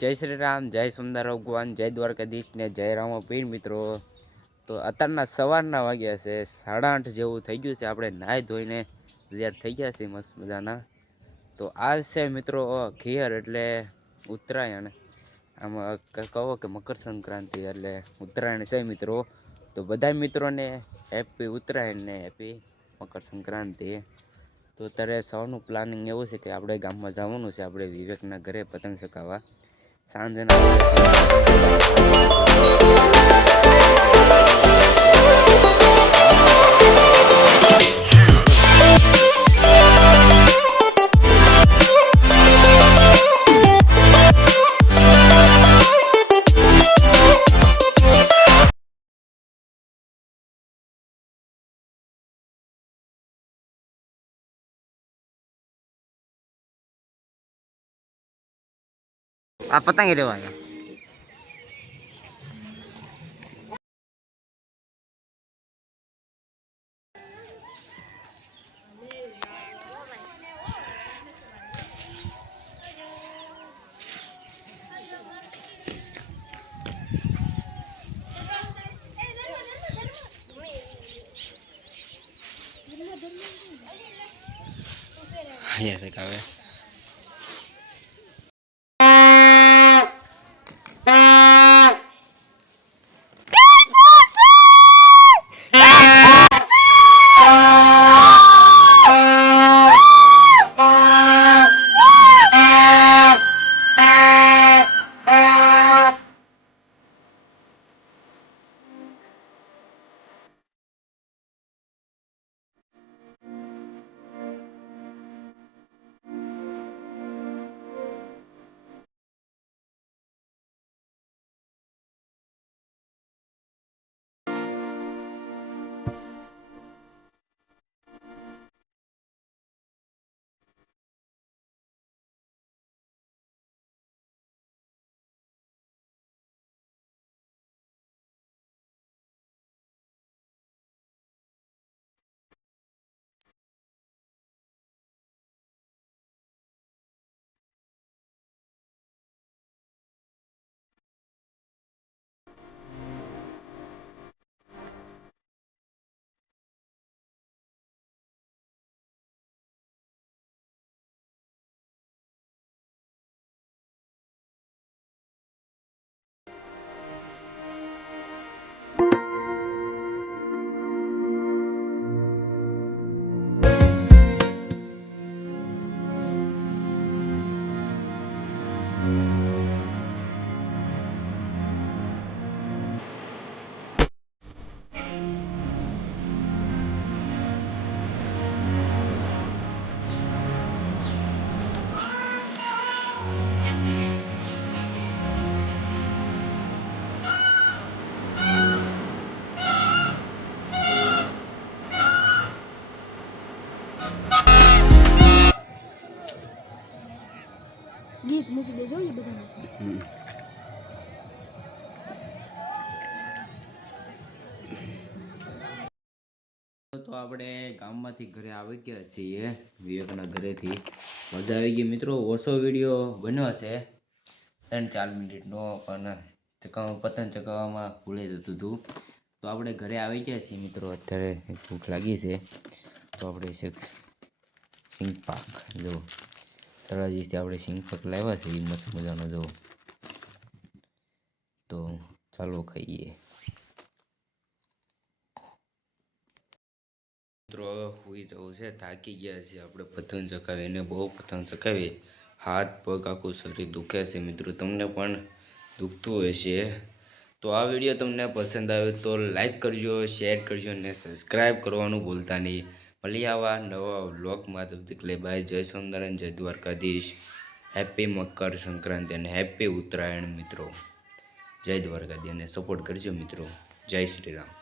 જય શ્રી રામ, જય સુંદર ભગવાન, જય દ્વારકાધીશ ને જય રામપીર મિત્રો। તો અત્યારના સવારના વાગ્યા છે 8:30 જેવું થઈ ગયું છે। આપણે નાહી ધોઈને તૈયાર થઈ ગયા છે મસ્ત મજાના। તો આજ છે મિત્રો ખીયર એટલે ઉત્તરાયણ, આમાં કહો કે મકર સંક્રાંતિ એટલે ઉત્તરાયણ છે મિત્રો। તો બધા મિત્રોને હેપી ઉત્તરાયણ ને હેપી મકર સંક્રાંતિ। તો અત્યારે સવારનું પ્લાનિંગ એવું છે કે આપણે ગામમાં જવાનું છે, આપણે વિવેકના ઘરે પતંગ ચગાવવા સાંજના। આ પતંગ લેવાયા અહીંયા છે કાવે ગીત મૂકી દેજો એ બધાને। તો આપણે ગામમાંથી ઘરે આવી ગયા છીએ વિવેકના ઘરેથી। મજા આવી ગઈ મિત્રો। ઓછો વિડીયો બન્યો છે 3-4 મિનિટનો, પણ પતંગ ચગાવવામાં ભૂલાઈ જતું હતું। તો આપણે ઘરે આવી ગયા છીએ મિત્રો। અત્યારે ભૂખ લાગી છે તો આપણે સિંગ પાક જો તળાજીથી આપણે સિંગ પાક લાવ્યા છે એ મસ્ત મજાનો જો। તો ચાલો ખાઈએ મિત્રો। હવે સુઈ જવું છે, થાકી ગયા છે આપણે પતંગ ચગાવીને, બહુ પતંગ ચગાવી, હાથ પગ આખું શરીર દુખે છે મિત્રો। તમને પણ દુખતું હશે। તો આ વિડીયો તમને પસંદ આવે તો લાઈક કરજો, શેર કરજો અને સબસ્ક્રાઈબ કરવાનું ભૂલતા નહીં। મળી આવા નવા વ્લોગમાં, તબ તક લે બાય, જય સોમનારાયણ, જય દ્વારકાધીશ, હેપી મકર સંક્રાંતિ અને હેપી ઉત્તરાયણ મિત્રો। જય દ્વારકાધીશ અને સપોર્ટ કરજો મિત્રો। જય શ્રી રામ।